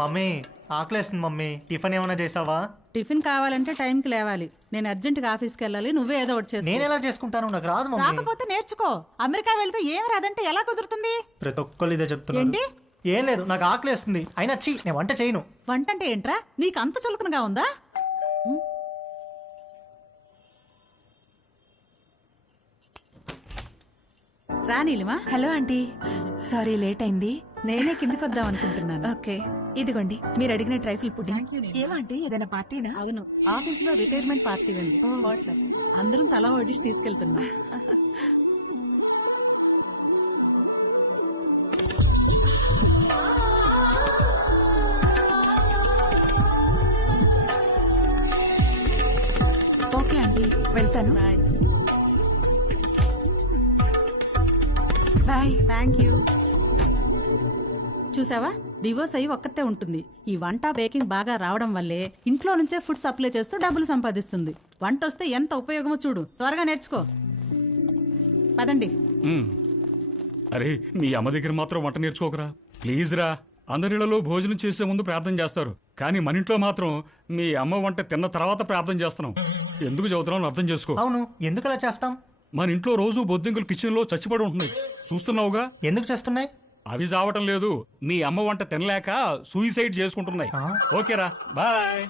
Mummy ఆకలేస్తుంది mummy. Tiffin ఏమైనా చేసావా? టిఫిన్ కావాలంటే టైంకి లేవాలి. నేను అర్జెంటుగా ఆఫీస్కి వెళ్ళాలి. నువ్వే ఏదో ఒకటి చేసుకో. నేను ఎలా చేసుకుంటాను? నాకు రాదు మమ్మీ. రాకపోతే నేర్చుకో. అమెరికా వెళ్తే ఏం రాదంటే ఎలా కుదురుతుంది? ప్రతి ఒక్కళ్ళు ఇదే చెప్తున్నారు. ఏంటి? ఏం లేదు, నాకు ఆకలేస్తుంది. అయినా నేను వంట చేయను. వంట అంటే ఏంట్రా? నీకు అంత చులకనగా ఉందా? రానీలిమా. హలో ఆంటీ, సారీ లేట్ అయింది. నేనే కిందికి వద్దాం అనుకుంటున్నాను. ఓకే, ఇదిగోండి మీరు అడిగిన ట్రైఫుల్ పుడ్డింగ్. ఏమంటే ఏదైనా పార్టీనా? అవును, ఆఫీస్ లో రిటైర్మెంట్ పార్టీ ఉంది. అందరం తలా వడ్డిసి తీసుకెళ్తున్నాం. ఓకే ఆంటీ, వెళ్తాను. బాయ్. Thank you. చూసావా, డివోర్స్ అయ్యి ఒక్కతే ఉంటుంది. ఈ వంట బేకింగ్ బాగా రావడం వల్లే ఇంట్లో నుంచే ఫుడ్ సప్లై చేస్తూ డబ్బులు సంపాదిస్తుంది. వంట వస్తే ఎంత ఉపయోగమో చూడు. త్వరగా నేర్చుకో. పదండి. అరే, మీ అమ్మ దగ్గర మాత్రం వంట నేర్చుకోకరా ప్లీజ్ రా. అందరిలో భోజనం చేసే ముందు ప్రార్థన చేస్తారు, కానీ మన ఇంట్లో మాత్రం మీ అమ్మ వంట తిన్న తర్వాత ప్రార్థన చేస్తున్నాం. ఎందుకు చదువుతున్నావు అర్థం చేసుకో. అవును, ఎందుకు అలా చేస్తాం? మన ఇంట్లో రోజు బొద్దింకలు కిచెన్ లో చచ్చిపడి ఉంటున్నాయి, చూస్తున్నావుగా. ఎందుకు చేస్తున్నాయి? అవి చావటం లేదు, మీ అమ్మ వంట తినలేక సూయిసైడ్ చేసుకుంటున్నాయి. ఓకేరా, బాయ్.